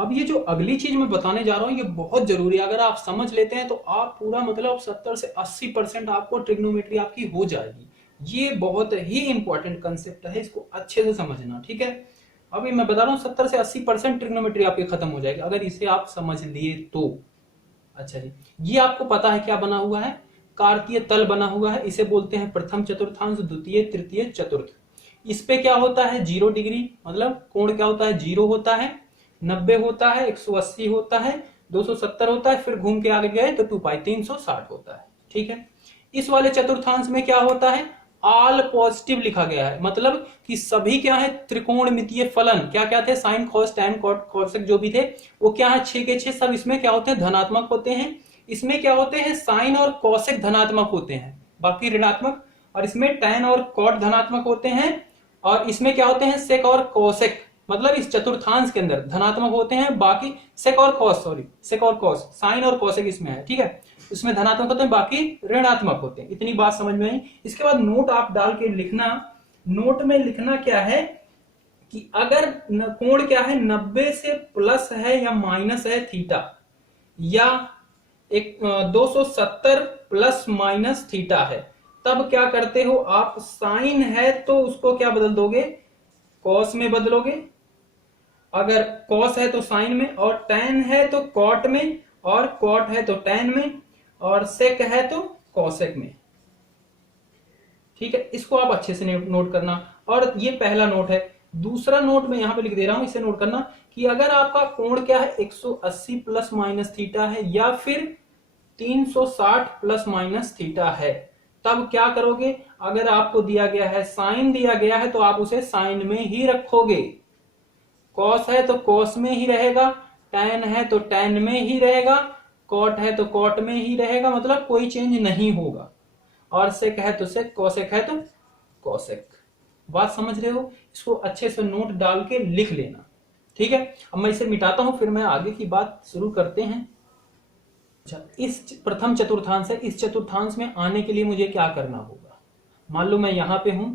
अब ये जो अगली चीज मैं बताने जा रहा हूँ ये बहुत जरूरी है, अगर आप समझ लेते हैं तो आप पूरा मतलब 70 से 80% आपको ट्रिग्नोमेट्री आपकी हो जाएगी। ये बहुत ही इंपॉर्टेंट कंसेप्ट है, इसको अच्छे से समझना, ठीक है। अभी मैं बता रहा हूँ 70 से 80% ट्रिग्नोमेट्री आपकी खत्म हो जाएगी अगर इसे आप समझ लिए तो। अच्छा जी, ये आपको पता है क्या बना हुआ है, कार्तीय तल बना हुआ है, इसे बोलते हैं प्रथम चतुर्थांश, द्वितीय, तृतीय, चतुर्थ। इस पे क्या होता है 0 डिग्री, मतलब कोण क्या होता है 0 होता है, 90 होता है, 180 होता है, 270 होता है, फिर घूम के आगे गए तो 2 पाई 360 होता है, ठीक है। इस वाले चतुर्थांश में क्या होता है, ऑल पॉजिटिव लिखा गया है, मतलब कि सभी क्या है त्रिकोणमितीय फलन, क्या क्या थे, sine cos tan cot cosec जो भी थे वो क्या है 6 के 6 सब इसमें क्या होते हैं धनात्मक होते हैं। इसमें क्या होते हैं साइन और कॉसेक धनात्मक होते हैं, बाकी ऋणात्मक। और इसमें टैन और कॉट धनात्मक होते हैं, और इसमें क्या होते हैं सेक और कोसेक, मतलब इस चतुर्थांश के अंदर धनात्मक होते हैं, बाकी सेक और कॉस, सॉरी सेक और कॉस, साइन और कोसेक इसमें है, ठीक है। इसमें धनात्मक होते हैं, बाकी ऋणात्मक होते हैं। इतनी बात समझ में आई। इसके बाद नोट आप डाल के लिखना, नोट में लिखना क्या है कि अगर कोण क्या है 90 से प्लस है या माइनस है थीटा, या 270 प्लस माइनस थीटा है, तब क्या करते हो आप, साइन है तो उसको क्या बदल दोगे, कॉस में बदलोगे, अगर कॉस है तो साइन में, और टैन है तो कॉट में, और कॉट है तो टैन में, और सेक है तो कॉसेक में, ठीक है। इसको आप अच्छे से नोट करना। और ये पहला नोट है। दूसरा नोट मैं यहां पे लिख दे रहा हूं, इसे नोट करना कि अगर आपका कोण क्या है 180 प्लस माइनस थीटा है, या फिर 360 प्लस माइनस थीटा है, तब क्या करोगे, अगर आपको दिया गया है साइन दिया गया है तो आप उसे साइन में ही रखोगे, कॉस है तो कॉस में ही रहेगा, टैन है तो टैन में ही रहेगा, कॉट है तो कॉट में ही रहेगा, मतलब कोई चेंज नहीं होगा, और सेक है तो सेक, कॉसेक है तो कॉसेक। बात समझ रहे हो, इसको अच्छे से नोट डाल के लिख लेना, ठीक है। अब मैं इसे मिटाता हूं, फिर मैं आगे की बात शुरू करते हैं। अच्छा, इस प्रथम चतुर्थांश है, इस चतुर्थांश में आने के लिए मुझे क्या करना होगा, मान लो मैं यहां पे हूं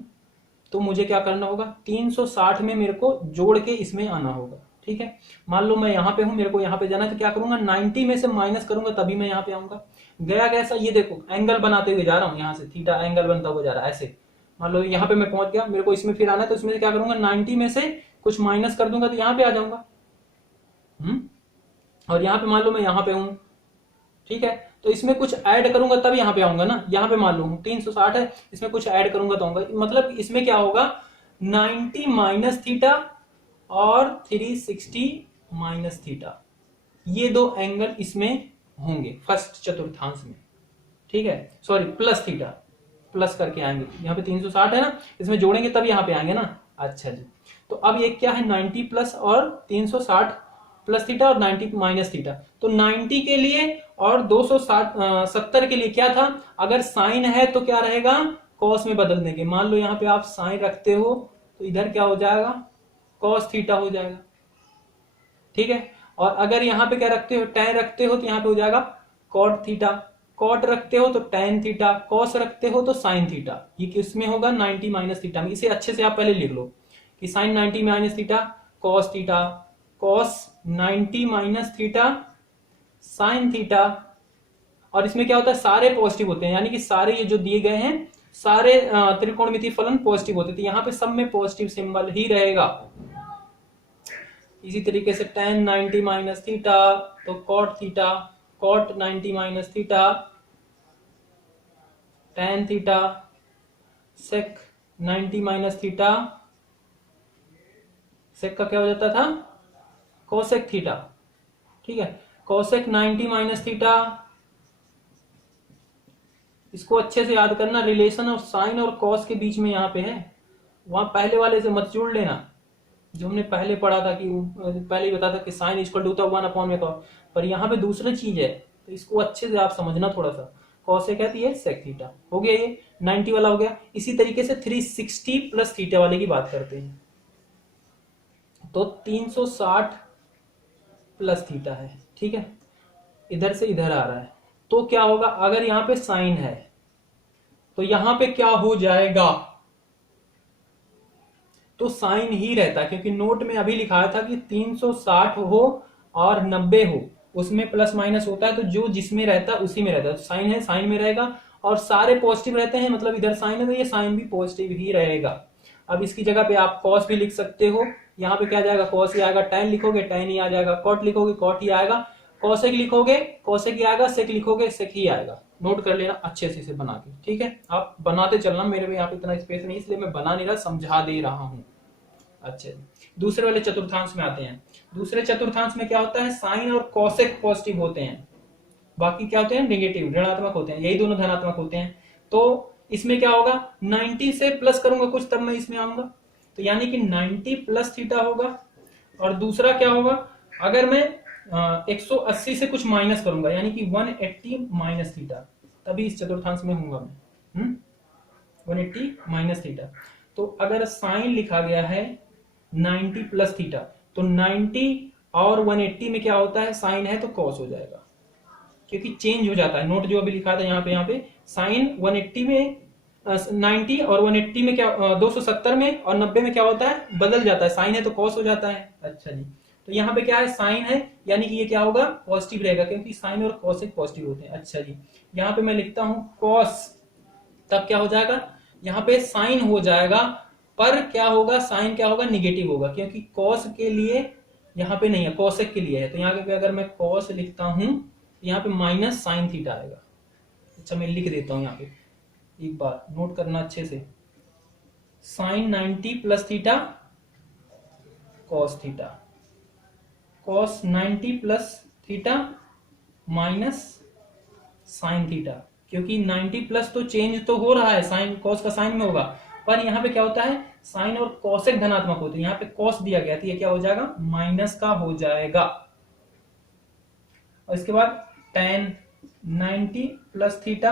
तो मुझे क्या करना होगा, 360 में मेरे को जोड़ के इसमें आना होगा, ठीक है। मान लो मैं यहां पे हूं, मेरे को यहां पे जाना है, तो क्या करूंगा 90 में से माइनस करूंगा तभी मैं यहां पे आऊंगा। गया कैसा, ये देखो एंगल बनाते हुए जा रहा हूं, यहां से थीटा एंगल बनता हुआ जा रहा है ऐसे। मान लो यहां पे मैं पहुंच गया, मेरे को इसमें फिर आना है, तो इसमें क्या करूंगा 90 में से कुछ माइनस कर दूंगा तो यहां पे आ जाऊंगा। और यहां पे मान लो मैं यहां पे हूं, ठीक है, तो इसमें कुछ ऐड करूंगा तब यहां पे आऊंगा ना। यहां पे मान लो 360 है, इसमें कुछ ऐड करूंगा तो आऊंगा, मतलब इसमें क्या होगा 90 माइनस थीटा और 360 माइनस थीटा, ये दो एंगल इसमें होंगे फर्स्ट चतुर्थांश में, ठीक है। सॉरी प्लस थीटा, प्लस करके आएंगे, यहाँ पे 360 है ना, इसमें जोड़ेंगे तब यहाँ पे आएंगे ना। अच्छा जी, तो अब ये क्या है 90 प्लस और 360 प्लस थीटा और 90 माइनस थीटा, तो 90 के लिए और 270 के लिए क्या था, अगर साइन है तो क्या रहेगा कॉस में बदल देंगे। मान लो यहाँ पे आप साइन रखते हो तो इधर क्या हो जाएगा कॉस थीटा हो जाएगा, ठीक है। और अगर यहाँ पे क्या रखते हो टैन रखते हो तो यहाँ पे हो जाएगा कॉट थीटा, कॉट रखते हो तो टैन थीटा, कॉस रखते हो तो साइन थीटा। ये किसमें होगा 90 माइनस थीटा में। इसे अच्छे से आप पहले लिख लो कि sine 90 minus theta cos theta, cos 90 minus theta sine theta. और इसमें क्या होता है सारे पॉजिटिव होते हैं, यानी कि सारे ये जो दिए गए हैं सारे त्रिकोणमितीय फलन पॉजिटिव होते थे, यहाँ पे सब में पॉजिटिव सिंबल ही रहेगा। इसी तरीके से tan 90 माइनस थीटा तो cot theta, cot 90 minus theta tan theta, sec 90 minus theta, sec का क्या हो जाता था cosec थीटा, ठीक है। cosec 90 माइनस थीटा, इसको अच्छे से याद करना, रिलेशन ऑफ साइन और कॉस के बीच में यहाँ पे है, वहां पहले वाले से मत जोड़ लेना जो हमने पहले पढ़ा था कि पहले ही बताया था कि साइन इक्वल टू होता है 1 अपॉन में कॉस, पर यहाँ पे दूसरी चीज है, तो इसको अच्छे से आप समझना थोड़ा सा। कॉस से कहती है सेक थीटा, हो गया ये 90 वाला हो गया। इसी तरीके से 360 प्लस थीटा वाले की बात करते हैं, तो 360 प्लस थीटा है, ठीक है, इधर से इधर आ रहा है, तो क्या होगा अगर यहाँ पे साइन है तो यहां पे क्या हो जाएगा, तो साइन ही रहता है, क्योंकि नोट में अभी लिखा था कि 360 हो और 90 हो, उसमें प्लस माइनस होता है, तो जो जिसमें रहता है उसी में रहता है। साइन है साइन में रहेगा, और सारे पॉजिटिव रहते हैं, मतलब इधर साइन है तो ये साइन भी पॉजिटिव ही रहेगा। अब इसकी जगह पे आप कॉस भी लिख सकते हो, यहाँ पे क्या जाएगा कॉस ही आएगा, टैन लिखोगे टैन ही आ जाएगा, कॉट लिखोगे कॉट ही आएगा, कॉसेक लिखोगे कॉसेक ही आएगा, सेक लिखोगे सेक ही आएगा। नोट कर लेना अच्छे से इसे बना के, ठीक है। आप बनाते चलना, मेरे में यहाँ पे इतना स्पेस नहीं, इसलिए मैं बना नहीं रहा, समझा दे रहा हूँ। अच्छा, दूसरे वाले चतुर्थांश में आते हैं। दूसरे चतुर्थांश में क्या होता है, साइन और कॉसेक पॉजिटिव होते हैं, बाकी क्या होते हैं नेगेटिव ऋणात्मक होते हैं, यही दोनों धनात्मक होते हैं। तो इसमें क्या होगा, 90 से प्लस करूंगा कुछ तब मैं इसमें आऊंगा, तो यानी कि 90 प्लस थीटा होगा। और दूसरा क्या होगा, अगर मैं 180 से कुछ माइनस करूंगा, यानी कि 180 माइनस थीटा, तभी इस चतुर्थांश में होऊंगा मैं। 180 माइनस थीटा, तो अगर साइन लिखा गया है 90 प्लस थीटा, तो 90 और 180 में क्या होता है, साइन है तो कॉस हो जाएगा, क्योंकि चेंज हो जाता है। नोट जो अभी लिखा था यहाँ पे साइन 180 में 90 और 180 में क्या 270 में और 90 में क्या होता है, बदल जाता है, साइन है तो कॉस हो जाता है। अच्छा जी, तो यहाँ पे क्या है, साइन है यानी कि ये क्या होगा, पॉजिटिव रहेगा, क्योंकि साइन और कॉस एक पॉजिटिव होते हैं। अच्छा जी, यहाँ पे मैं लिखता हूं कॉस, तब क्या हो जाएगा, यहाँ पे साइन हो जाएगा, पर क्या होगा, साइन क्या होगा, निगेटिव होगा, क्योंकि कॉस के लिए यहाँ पे नहीं है, कॉसेक के लिए है। तो यहाँ पे अगर मैं कॉस लिखता हूं, यहाँ पे माइनस साइन थीटा आएगा। अच्छा, मैं लिख देता हूं यहाँ पे, एक बार नोट करना अच्छे से, sine 90 plus theta cos theta, cos 90 plus theta minus sine theta, क्योंकि 90 प्लस तो चेंज तो हो रहा है, साइन कॉस का साइन में होगा, पर यहाँ पे क्या होता है, साइन और कॉसेक धनात्मक होते हैं, यहाँ पे कॉस दिया गया तो ये क्या हो जाएगा, माइनस का हो जाएगा। और इसके बाद tan 90 प्लस थीटा,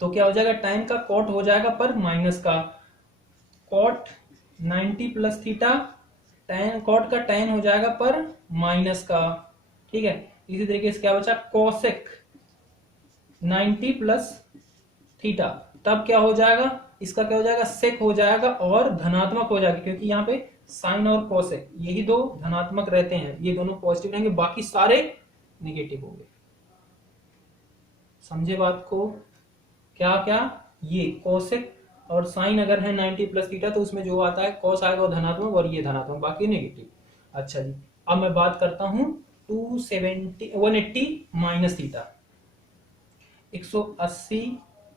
तो क्या हो जाएगा, tan का कॉट हो जाएगा पर माइनस का, cot 90 plus theta, tan cot का tan हो जाएगा पर माइनस का, ठीक है। इसी तरीके से क्या बचा, कोसेक 90 प्लस थीटा, तब क्या हो जाएगा, इसका क्या हो जाएगा, सेक हो जाएगा और धनात्मक हो जाएगा, क्योंकि यहाँ पे साइन और कोसेक यही दो धनात्मक रहते हैं, ये दोनों पॉजिटिव रहेंगे, बाकी सारे नेगेटिव होंगे। समझे बात को, क्या क्या, ये कोसेक और साइन अगर है 90 प्लस थीटा, तो उसमें जो आता है कॉस आएगा वो धनात्मक और ये धनात्मक, बाकी नेगेटिव। अच्छा जी, अब मैं बात करता हूं 180 माइनस थीटा, 180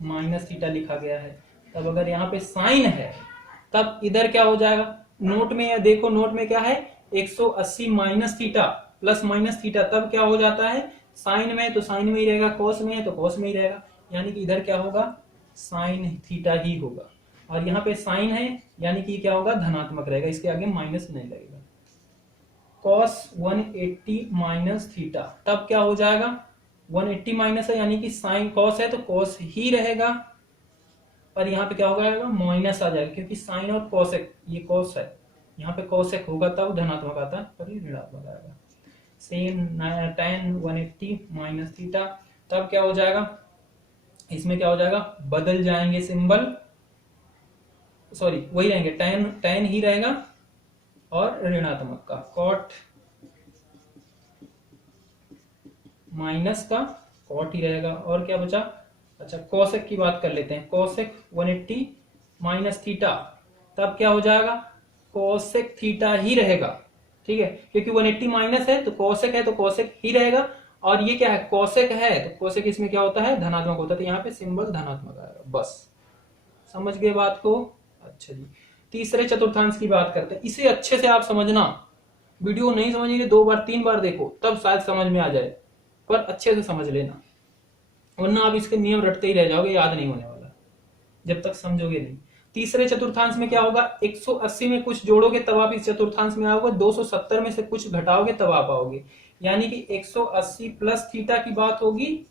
माइनस थीटा लिखा गया है, तब अगर यहाँ पे साइन है तब इधर क्या हो जाएगा, नोट में या देखो, नोट में क्या है, 180 minus theta plus minus theta, तब क्या हो जाता है, साइन में तो साइन में ही रहेगा, कॉस में है तो कॉस में ही रहेगा, यानी कि इधर क्या होगा, साइन थीटा ही होगा। और यहाँ पे साइन है यानी कि क्या होगा, धनात्मक रहेगा, इसके आगे माइनस नहीं लगेगा। कॉस 180 माइनस थीटा, तब क्या हो जाएगा, 180 माइनस है यानी कि साइन कॉस है तो कॉस ही रहेगा, पर यहाँ पे क्या होगा, माइनस आ जाएगा, क्योंकि साइन और कॉसेक, ये कॉस है, यहाँ पे कॉसेक होगा तब धनात्मक आता है, पर ये ऋणात्मक आएगा। सेम tan 180 माइनस थीटा, तब क्या हो जाएगा, इसमें क्या हो जाएगा, बदल जाएंगे सिंबल, सॉरी वही रहेंगे, tan ही रहेगा और ऋणात्मक का, कॉट माइनस का कॉट ही रहेगा, और क्या बचा, अच्छा कोसेक की बात कर लेते हैं, कोसेक 180 माइनस थीटा, तब क्या हो जाएगा, कोसेक थीटा ही रहेगा, ठीक है, क्योंकि 180 माइनस है तो कोसेक है तो कोसेक ही रहेगा, और ये क्या है, कोसेक है तो कोसेक इसमें क्या होता है, धनात्मक होता है, तो यहाँ पे सिंबल धनात्मक आएगा, बस समझ गए बात को। अच्छा जी, तीसरे चतुर्थांश की बात करते हैं, इसे अच्छे से आप समझना, वीडियो नहीं समझेंगे 2 बार 3 बार देखो तब शायद समझ में आ जाए, पर अच्छे से समझ लेना, वरना आप इसके नियम रटते ही रह जाओगे, याद नहीं होने वाला जब तक समझोगे नहीं। तीसरे चतुर्थांश में क्या होगा, 180 में कुछ जोड़ोगे तब आप इस चतुर्थांश में आओगे, 270 में से कुछ घटाओगे तब आप आओगे, यानी कि 180 प्लस थीटा की बात होगी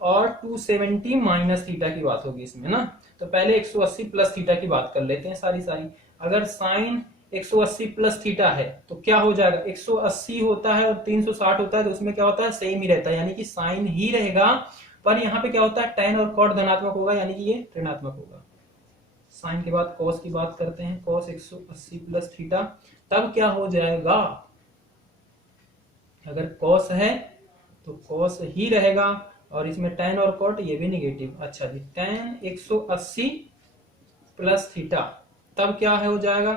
और 270 माइनस थीटा की बात होगी इसमें ना। तो पहले 180 प्लस थीटा की बात कर लेते हैं सारी सारी। अगर साइन 180 प्लस थीटा है तो क्या हो जाएगा, 180 होता है और 360 होता है, तो उसमें क्या होता है, सेम ही रहता है, यानी कि साइन ही रहेगा, पर यहाँ पे क्या होता है, tan और cot धनात्मक होगा, यानी कि ये ऋणात्मक होगा। साइन के बाद cos की बात करते हैं, cos 180 प्लस थीटा, तब क्या हो जाएगा, अगर कॉस है तो कॉस ही रहेगा, और इसमें tan और cot ये भी निगेटिव। अच्छा जी, tan 180 प्लस थीटा, तब क्या है हो जाएगा,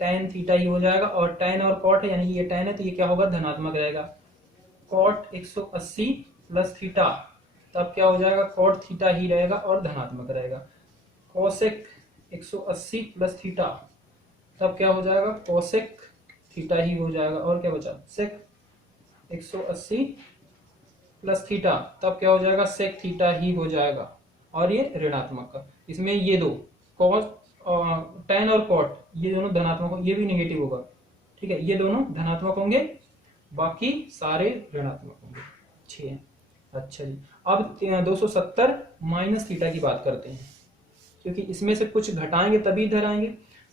tan थीटा ही हो जाएगा, और tan और cot है यानी कि ये tan है तो ये क्या होगा, धनात्मक रहेगा। cot 180 प्लस थीटा, तब क्या हो जाएगा, cot थीटा ही रहेगा और धनात्मक रहेगा। cosec 180 प्लस थीटा, तब क्या हो जाएगा, cosec थीटा ही हो जाएगा। और क्या बचा, sec 180 प्लस थीटा, तब क्या हो जाएगा, sec थीटा ही हो जाएगा, और ये ऋणात्मक का। इसमें ये दो cos tan और cot ये दोनों धनात्मक होंगे, ये भी निगेटिव होगा, ठीक है, ये दोनों धनात्मक होंगे, बाकी सारे ऋणात्मक होंगे। 6। अच्छा जी, अब 270 माइनस थीटा की बात करते हैं, क्योंकि इसमें से कुछ घटाएंगे तभी इधर आएंगे।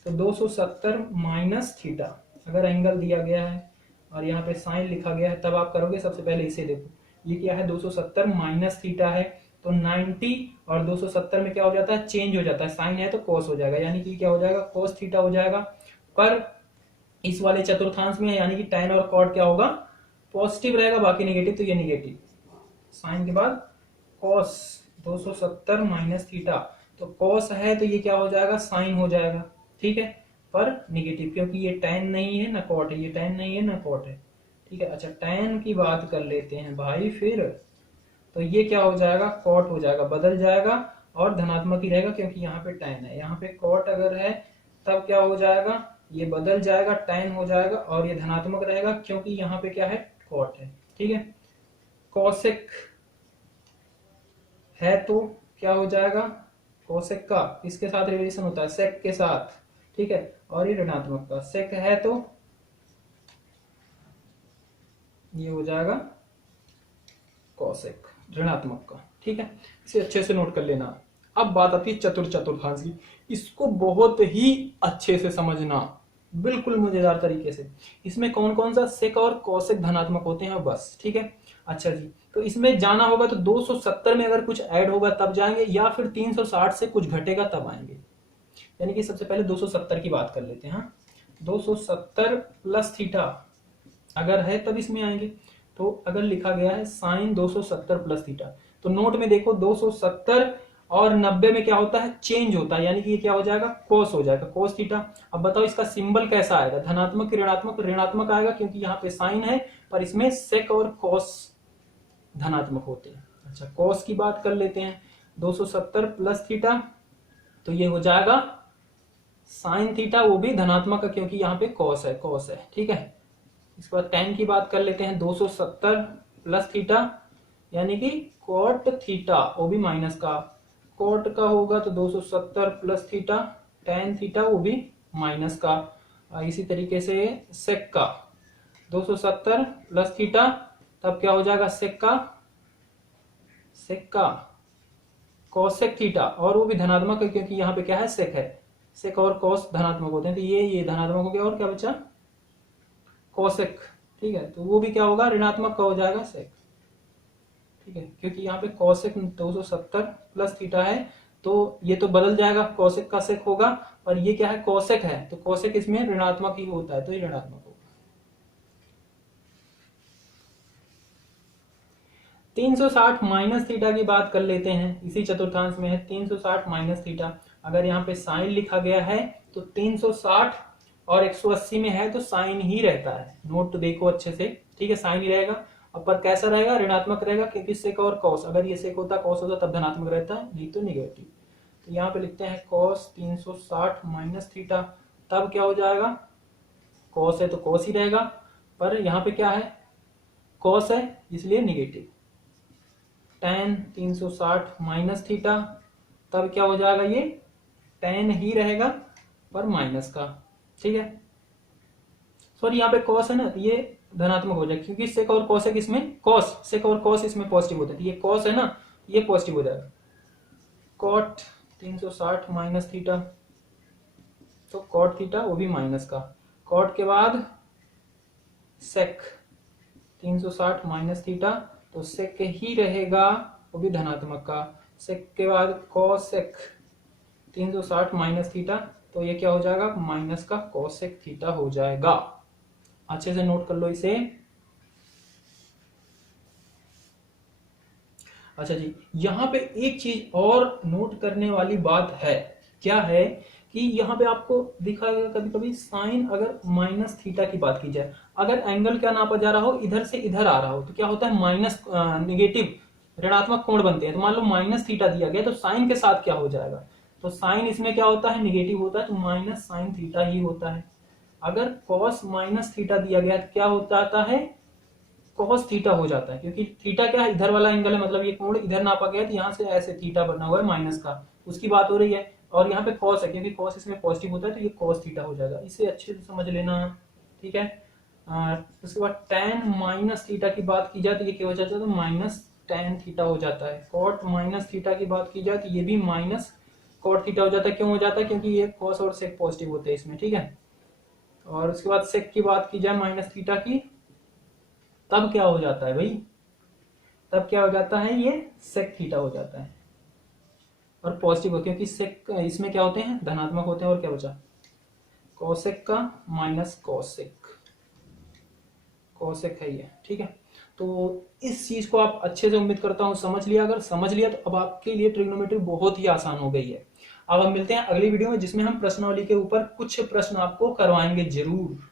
तो 270 माइनस थीटा, अगर एंगल दिया गया है और यहाँ पे साइन लिखा गया है, तब आप करोगे। सबसे पहले इसे देखो, ये क्या है, 270 माइनस थीटा है, तो 90 और 270 में क्या हो जाता है, चेंज हो जाता है, साइन है तो कॉस हो जाएगा, यानी कि क्या हो जाएगा, कॉस थीटा हो जाएगा। पर इस वाले चतुर्थांश में यानी कि tan और cot क्या होगा, पॉजिटिव रहेगा, बाकी नेगेटिव, तो ये नेगेटिव। साइन के बाद cos 270 माइनस थीटा, तो cos है तो ये क्या हो जाएगा, साइन हो जाएगा, ठीक है, पर निगेटिव, क्योंकि ये tan नहीं है ना cot है, ये tan नहीं है ना cot है, ठीक है। अच्छा, tan की बात कर लेते हैं भाई फिर, तो ये क्या हो जाएगा, cot हो जाएगा, बदल जाएगा और धनात्मक ही रहेगा, क्योंकि यहाँ पे tan है। यहाँ पे cot अगर है तब क्या हो जाएगा, ये बदल जाएगा, tan हो जाएगा, और ये धनात्मक रहेगा, क्योंकि यहाँ पे क्या है, cot है, ठीक है। cosec है तो क्या हो जाएगा, cosec का इसके साथ रिलेशन होता है sec के साथ, ठीक है, और ये ऋणात्मक का sec है तो ये हो जाएगा cosec ऋणात्मक का, ठीक है। इसे अच्छे से नोट कर लेना। अब बात आती है चतुर्थांश की, इसको बहुत ही अच्छे से समझना, बिल्कुल मजेदार तरीके से। इसमें कौन कौन सा सेक और कॉसेक धनात्मक होते हैं बस, ठीक है। अच्छा जी, तो इसमें जाना होगा तो 270 में अगर कुछ ऐड होगा तब जाएंगे, या फिर 360 से कुछ घटेगा तब आएंगे। यानी कि सबसे पहले 270 की बात कर लेते हैं। 270 प्लस थीटा अगर है तब इसमें आएंगे। तो अगर लिखा गया है साइन 270 प्लस थीटा, तो नोट में देखो 270 और 90 में क्या होता है, चेंज होता है, यानी कि ये क्या हो जाएगा, कोस हो जाएगा, कोस थीटा। अब बताओ इसका सिंबल कैसा आएगा, धनात्मक की ऋणात्मक, ऋणात्मक आएगा, क्योंकि यहाँ पे साइन है, पर इसमें सेक और कोस धनात्मक होते हैं। अच्छा, कोस की बात कर लेते हैं, 270 प्लस थीटा, तो ये हो जाएगा साइन थीटा, वो भी धनात्मक है, क्योंकि यहाँ पे कोस है, ठीक है। इसके बाद tan की बात कर लेते हैं, 270 प्लस थीटा, यानी कि cot थीटा, वो भी माइनस का, cot का होगा तो 270 प्लस थीटा, tan थीटा वो भी माइनस का। इसी तरीके से sec का 270 प्लस थीटा, तब क्या हो जाएगा, sec का cosec थीटा, और वो भी धनात्मक है, क्योंकि यहाँ पे क्या है, sec है, sec और cos धनात्मक होते हैं, तो ये धनात्मक हो गया। और क्या बचा, कोसेक, ठीक है, तो वो भी क्या होगा, ऋणात्मक का हो जाएगा सेक, ठीक है, क्योंकि यहाँ पे कोसेक 270 प्लस थीटा है, तो ये तो बदल जाएगा, कोसेक का सेक होगा, और ये क्या है, कोसेक है, तो कोसेक इसमें ऋणात्मक ही होता है, तो ये ऋणात्मक होगा। 360 माइनस थीटा की बात कर लेते हैं, इसी चतुर्थांश में है 360 माइनस थीटा। अगर यहाँ पे साइन लिखा गया है तो 360 और 180 में है तो साइन ही रहता है, नोट देखो अच्छे से, ठीक है, साइन ही रहेगा। अब पर कैसा रहेगा, ऋणात्मक रहेगा, क्योंकि सेक और कॉस, अगर ये सेक होता कॉस होता तब धनात्मक रहता है, नहीं तो निगेटिव। तो यहाँ पे लिखते हैं कॉस 360 माइनस थीटा, तब क्या हो जाएगा, कॉस है तो कॉस ही रहेगा, पर यहाँ पे क्या है, कॉस है इसलिए निगेटिव। tan 360 माइनस थीटा, तब क्या हो जाएगा, ये tan ही रहेगा पर माइनस का, ठीक है। सॉरी, यहाँ पे कॉस है ना, तो ये धनात्मक हो जाएगा, क्योंकि सेक और कॉसेक इसमें कॉस, सेक और कॉस इसमें पॉजिटिव होता है, तो ये कॉस है ना, ये पॉजिटिव हो जाएगा। कॉट 360 माइनस थीटा, तो कॉट थीटा वो भी माइनस का, कॉट के बाद सेक 360 माइनस थीटा, तो सेक ही रहेगा, वो भी धनात्मक का। सेक के बाद कॉसेक 360 माइनस थीटा, तो ये क्या हो जाएगा, माइनस का कॉसेक थीटा हो जाएगा। अच्छे से नोट कर लो इसे। अच्छा जी, यहाँ पे एक चीज और नोट करने वाली बात है, क्या है कि यहाँ पे आपको दिखाएगा कभी कभी साइन अगर माइनस थीटा की बात की जाए, अगर एंगल क्या नापा जा रहा हो इधर से इधर आ रहा हो तो क्या होता है माइनस निगेटिव ऋणात्मक कोण बनते हैं। तो मान लो माइनस थीटा दिया गया तो साइन के साथ क्या हो जाएगा, तो साइन इसमें क्या होता है निगेटिव होता है, तो माइनस साइन थीटा ही होता है। अगर कॉस माइनस थीटा दिया गया तो क्या होता है कॉस थीटा हो जाता है, क्योंकि थीटा क्या है इधर वाला एंगल है, मतलब ये कोण इधर नापा गया तो यहाँ से ऐसे थीटा बना हुआ है माइनस का, उसकी बात हो रही है। और यहाँ पे कॉस है क्योंकि कॉस इसमें पॉजिटिव होता है तो ये कॉस थीटा हो जाएगा, इसे अच्छे से समझ लेना। ठीक है, उसके बाद टेन माइनस थीटा की बात की जाए तो ये क्या हो जाता है, तो माइनस टेन थीटा हो जाता है। कॉट माइनस थीटा की बात की जाए तो ये भी माइनस कॉट थीटा हो जाता है। क्यों हो जाता है, क्योंकि ये कॉस और सेक पॉजिटिव होते हैं इसमें। ठीक है, और उसके बाद सेक की बात की जाए माइनस थीटा की, तब क्या हो जाता है भाई, तब क्या हो जाता है ये सेक थीटा हो जाता है और पॉजिटिव हो, क्योंकि सेक इसमें क्या होते हैं धनात्मक होते हैं। और क्या बचा कोसेक का माइनस कोसेक, कोसेक है ये। ठीक है, तो इस चीज को आप अच्छे से उम्मीद करता हूं समझ लिया। अगर समझ लिया तो अब आपके लिए ट्रिग्नोमेट्री बहुत ही आसान हो गई है। अब हम मिलते हैं अगली वीडियो में जिसमें हम प्रश्नावली के ऊपर कुछ प्रश्न आपको करवाएंगे जरूर।